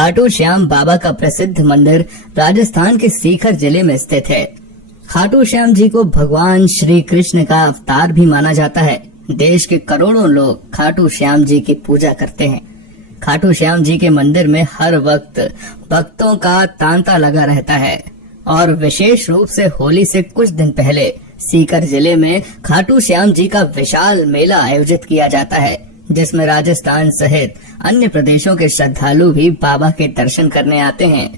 खाटू श्याम बाबा का प्रसिद्ध मंदिर राजस्थान के सीकर जिले में स्थित है। खाटू श्याम जी को भगवान श्री कृष्ण का अवतार भी माना जाता है। देश के करोड़ों लोग खाटू श्याम जी की पूजा करते हैं। खाटू श्याम जी के मंदिर में हर वक्त भक्तों का तांता लगा रहता है और विशेष रूप से होली से कुछ दिन पहले सीकर जिले में खाटू श्याम जी का विशाल मेला आयोजित किया जाता है, जिसमें राजस्थान सहित अन्य प्रदेशों के श्रद्धालु भी बाबा के दर्शन करने आते हैं।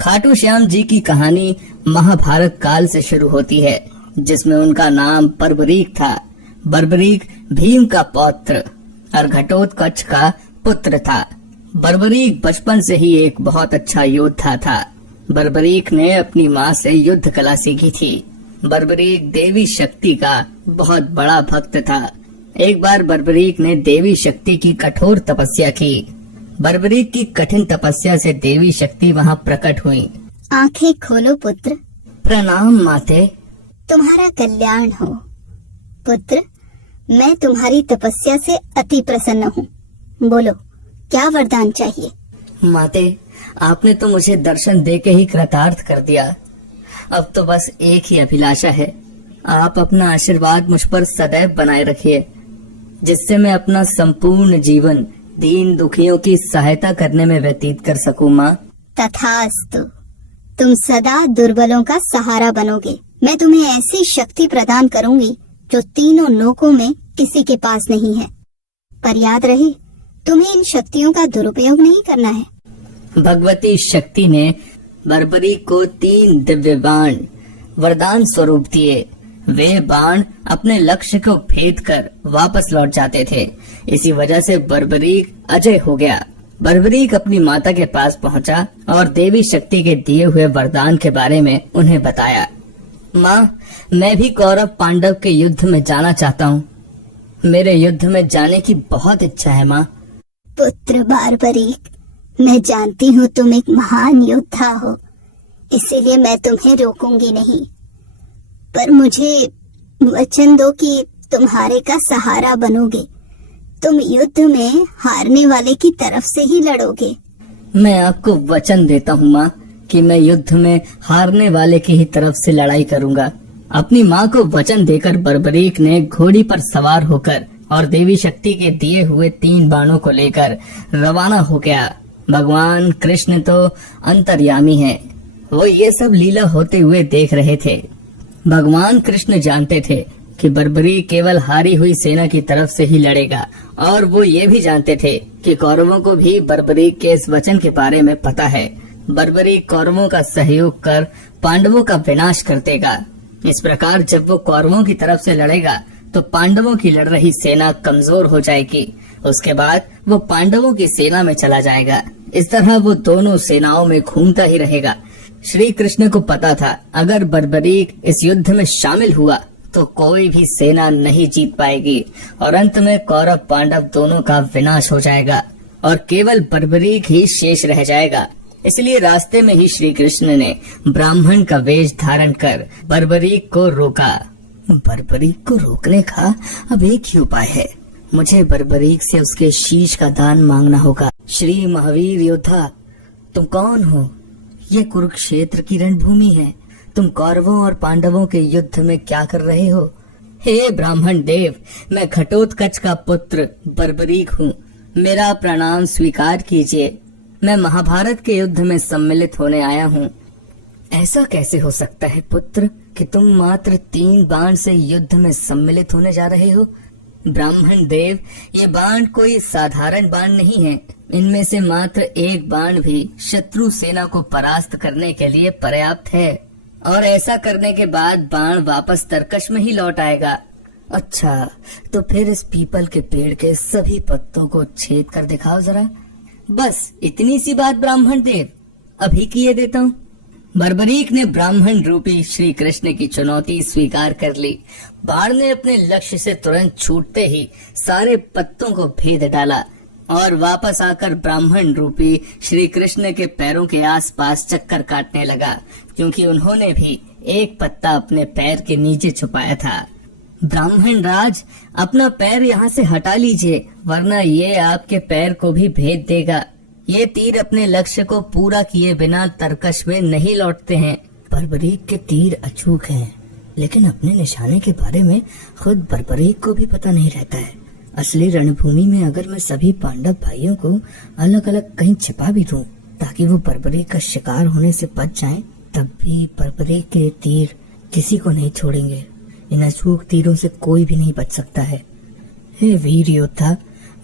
खाटू श्याम जी की कहानी महाभारत काल से शुरू होती है, जिसमें उनका नाम बर्बरीक था। बर्बरीक भीम का पौत्र और घटोत्कच का पुत्र था। बर्बरीक बचपन से ही एक बहुत अच्छा योद्धा था। बर्बरीक ने अपनी माँ से युद्ध कला सीखी थी। बर्बरीक देवी शक्ति का बहुत बड़ा भक्त था। एक बार बर्बरीक ने देवी शक्ति की कठोर तपस्या की। बर्बरीक की कठिन तपस्या से देवी शक्ति वहाँ प्रकट हुई। आंखें खोलो पुत्र। प्रणाम माते। तुम्हारा कल्याण हो पुत्र। मैं तुम्हारी तपस्या से अति प्रसन्न हूँ। बोलो क्या वरदान चाहिए? माते, आपने तो मुझे दर्शन देके ही कृतार्थ कर दिया। अब तो बस एक ही अभिलाषा है, आप अपना आशीर्वाद मुझ पर सदैव बनाए रखिए, जिससे मैं अपना संपूर्ण जीवन दीन दुखियों की सहायता करने में व्यतीत कर सकूं। माँ तथास्तु। तुम सदा दुर्बलों का सहारा बनोगे। मैं तुम्हें ऐसी शक्ति प्रदान करूंगी जो तीनों लोकों में किसी के पास नहीं है। पर याद रहे, तुम्हें इन शक्तियों का दुरुपयोग नहीं करना है। भगवती शक्ति ने बर्बरीक को 3 दिव्य बाण वरदान स्वरूप दिए। वे बाण अपने लक्ष्य को भेद कर वापस लौट जाते थे। इसी वजह से बर्बरीक अजय हो गया। बर्बरीक अपनी माता के पास पहुंचा और देवी शक्ति के दिए हुए वरदान के बारे में उन्हें बताया। माँ, मैं भी कौरव पांडव के युद्ध में जाना चाहता हूँ। मेरे युद्ध में जाने की बहुत इच्छा है। माँ पुत्र बर्बरीक, मैं जानती हूँ तुम एक महान योद्धा हो, इसीलिए मैं तुम्हें रोकूंगी नहीं। पर मुझे वचन दो कि तुम्हारे का सहारा बनोगे। तुम युद्ध में हारने वाले की तरफ से ही लड़ोगे। मैं आपको वचन देता हूँ माँ कि मैं युद्ध में हारने वाले की ही तरफ से लड़ाई करूँगा। अपनी माँ को वचन देकर बर्बरीक ने घोड़ी पर सवार होकर और देवी शक्ति के दिए हुए 3 बाणों को लेकर रवाना हो गया। भगवान कृष्ण तो अंतर्यामी हैं। वो ये सब लीला होते हुए देख रहे थे। भगवान कृष्ण जानते थे कि बर्बरीक केवल हारी हुई सेना की तरफ से ही लड़ेगा, और वो ये भी जानते थे कि कौरवों को भी बर्बरीक के इस वचन के बारे में पता है। बर्बरीक कौरवों का सहयोग कर पांडवों का विनाश कर देगा। इस प्रकार जब वो कौरवों की तरफ से लड़ेगा तो पांडवों की लड़ रही सेना कमजोर हो जाएगी। उसके बाद वो पांडवों की सेना में चला जाएगा। इस तरह वो दोनों सेनाओं में घूमता ही रहेगा। श्री कृष्ण को पता था, अगर बर्बरीक इस युद्ध में शामिल हुआ तो कोई भी सेना नहीं जीत पाएगी और अंत में कौरव पांडव दोनों का विनाश हो जाएगा और केवल बर्बरीक ही शेष रह जाएगा। इसलिए रास्ते में ही श्री कृष्ण ने ब्राह्मण का वेश धारण कर बर्बरीक को रोका। बर्बरीक को रोकने का अब एक ही उपाय है। मुझे बर्बरीक से उसके शीश का दान मांगना होगा। श्री महावीर योद्धा, तुम कौन हो? ये कुरुक्षेत्र की रणभूमि है। तुम कौरवों और पांडवों के युद्ध में क्या कर रहे हो? हे ब्राह्मण देव, मैं घटोत्कच का पुत्र बर्बरीक हूँ। मेरा प्रणाम स्वीकार कीजिए। मैं महाभारत के युद्ध में सम्मिलित होने आया हूँ। ऐसा कैसे हो सकता है पुत्र कि तुम मात्र 3 बाण से युद्ध में सम्मिलित होने जा रहे हो? ब्राह्मण देव, ये बाण कोई साधारण बाण नहीं है। इनमें से मात्र 1 बाण भी शत्रु सेना को परास्त करने के लिए पर्याप्त है, और ऐसा करने के बाद बाण वापस तरकश में ही लौट आएगा। अच्छा, तो फिर इस पीपल के पेड़ के सभी पत्तों को छेद कर दिखाओ जरा। बस इतनी सी बात ब्राह्मण देव, अभी किए देता हूँ। बर्बरीक ने ब्राह्मण रूपी श्री कृष्ण की चुनौती स्वीकार कर ली। बाण ने अपने लक्ष्य से तुरंत छूटते ही सारे पत्तों को भेद डाला और वापस आकर ब्राह्मण रूपी श्री कृष्ण के पैरों के आसपास चक्कर काटने लगा, क्योंकि उन्होंने भी एक पत्ता अपने पैर के नीचे छुपाया था। ब्राह्मण राज, अपना पैर यहाँ से हटा लीजिए, वरना ये आपके पैर को भी भेद देगा। ये तीर अपने लक्ष्य को पूरा किए बिना तरकश में नहीं लौटते हैं। बर्बरीक के तीर अचूक हैं, लेकिन अपने निशाने के बारे में खुद बर्बरीक को भी पता नहीं रहता है। असली रणभूमि में अगर मैं सभी पांडव भाइयों को अलग अलग कहीं छिपा भी दूं ताकि वो बर्बरीक का शिकार होने से बच जाएं, तब भी बर्बरीक के तीर किसी को नहीं छोड़ेंगे। इन अचूक तीरों से कोई भी नहीं बच सकता है। हे वीर योद्धा,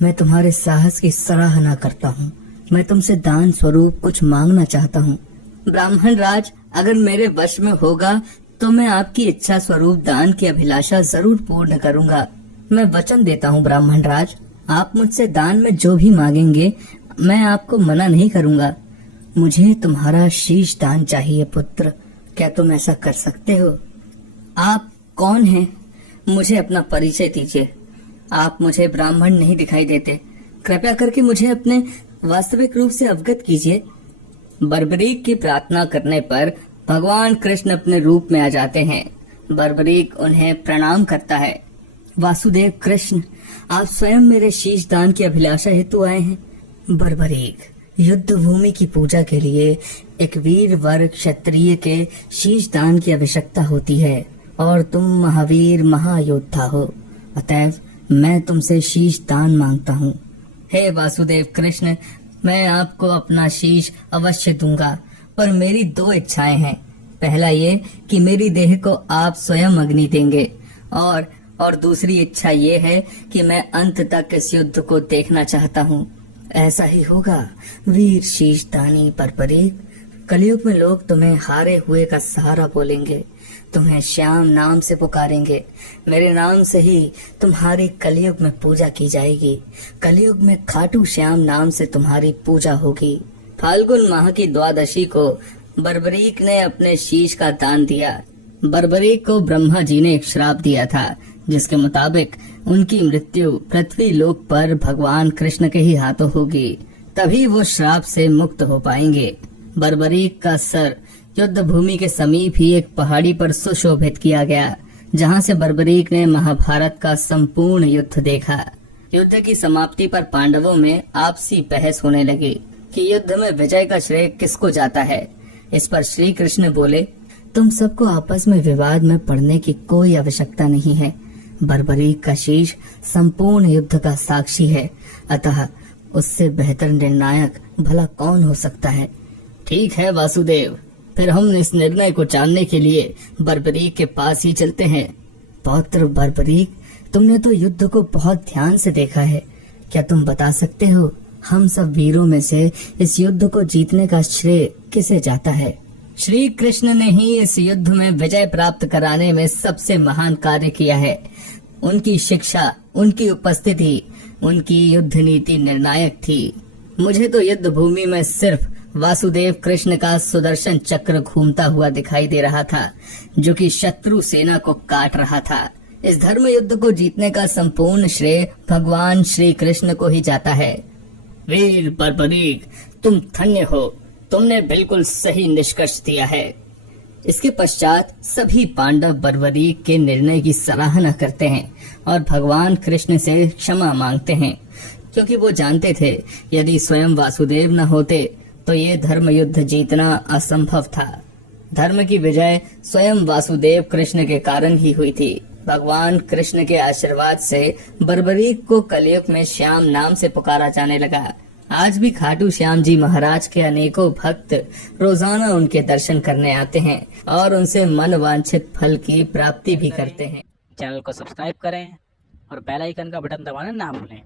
मैं तुम्हारे साहस की सराहना करता हूँ। मैं तुमसे दान स्वरूप कुछ मांगना चाहता हूँ। ब्राह्मण राज, अगर मेरे वश में होगा तो मैं आपकी इच्छा स्वरूप दान की अभिलाषा जरूर पूर्ण करूँगा। मैं वचन देता हूँ ब्राह्मण राज, आप मुझसे दान में जो भी मांगेंगे मैं आपको मना नहीं करूँगा। मुझे तुम्हारा शीश दान चाहिए पुत्र, क्या तुम ऐसा कर सकते हो? आप कौन हैं? मुझे अपना परिचय दीजिए। आप मुझे ब्राह्मण नहीं दिखाई देते, कृपया करके मुझे अपने वास्तविक रूप से अवगत कीजिए। बर्बरीक की प्रार्थना करने पर भगवान कृष्ण अपने रूप में आ जाते हैं। बर्बरीक उन्हें प्रणाम करता है। वासुदेव कृष्ण, आप स्वयं मेरे शीश दान की अभिलाषा हेतु आए हैं। बर्बरीक, युद्ध भूमि की पूजा के लिए एक वीर वर क्षत्रिय के शीश दान की आवश्यकता होती है और तुम महावीर महायोद्धा हो, अतएव मैं तुमसे शीश दान मांगता हूँ। हे वासुदेव कृष्ण, मैं आपको अपना शीश अवश्य दूंगा, पर मेरी दो इच्छाएं हैं। पहला ये कि मेरी देह को आप स्वयं अग्नि देंगे और दूसरी इच्छा ये है कि मैं अंत तक इस युद्ध को देखना चाहता हूँ। ऐसा ही होगा वीर शीशदानी बर्बरीक। कलयुग में लोग तुम्हें हारे हुए का सहारा बोलेंगे, तुम्हें श्याम नाम से पुकारेंगे। मेरे नाम से ही तुम्हारी कलयुग में पूजा की जाएगी। कलयुग में खाटू श्याम नाम से तुम्हारी पूजा होगी। फाल्गुन माह की द्वादशी को बर्बरीक ने अपने शीश का दान दिया। बर्बरीक को ब्रह्मा जी ने एक श्राप दिया था, जिसके मुताबिक उनकी मृत्यु पृथ्वी लोक पर भगवान कृष्ण के ही हाथों होगी, तभी वो श्राप से मुक्त हो पाएंगे। बर्बरीक का सर युद्ध भूमि के समीप ही एक पहाड़ी पर सुशोभित किया गया, जहां से बर्बरीक ने महाभारत का संपूर्ण युद्ध देखा। युद्ध की समाप्ति पर पांडवों में आपसी बहस होने लगी कि युद्ध में विजय का श्रेय किसको जाता है। इस पर श्री कृष्ण बोले, तुम सबको आपस में विवाद में पड़ने की कोई आवश्यकता नहीं है। बर्बरीक का शीश संपूर्ण युद्ध का साक्षी है, अतः उससे बेहतर निर्णायक भला कौन हो सकता है। ठीक है वासुदेव, फिर हम इस निर्णय को जानने के लिए बर्बरीक के पास ही चलते हैं। पौत्र बर्बरीक, तुमने तो युद्ध को बहुत ध्यान से देखा है, क्या तुम बता सकते हो हम सब वीरों में से इस युद्ध को जीतने का श्रेय किसे जाता है? श्री कृष्ण ने ही इस युद्ध में विजय प्राप्त कराने में सबसे महान कार्य किया है। उनकी शिक्षा, उनकी उपस्थिति, उनकी युद्ध नीति निर्णायक थी। मुझे तो युद्ध भूमि में सिर्फ वासुदेव कृष्ण का सुदर्शन चक्र घूमता हुआ दिखाई दे रहा था, जो कि शत्रु सेना को काट रहा था। इस धर्म युद्ध को जीतने का संपूर्ण श्रेय भगवान श्री कृष्ण को ही जाता है। वीर बर्बरीक, तुम धन्य हो, तुमने बिल्कुल सही निष्कर्ष दिया है। इसके पश्चात सभी पांडव बर्बरीक के निर्णय की सराहना करते हैं और भगवान कृष्ण से क्षमा मांगते हैं, क्योंकि वो जानते थे यदि स्वयं वासुदेव न होते तो ये धर्म युद्ध जीतना असंभव था। धर्म की विजय स्वयं वासुदेव कृष्ण के कारण ही हुई थी। भगवान कृष्ण के आशीर्वाद से बर्बरीक को कलयुग में श्याम नाम से पुकारा जाने लगा। आज भी खाटू श्याम जी महाराज के अनेकों भक्त रोजाना उनके दर्शन करने आते हैं और उनसे मन वांछित फल की प्राप्ति भी करते हैं। चैनल को सब्सक्राइब करें और बेल आइकन का बटन दबाना ना भूलें।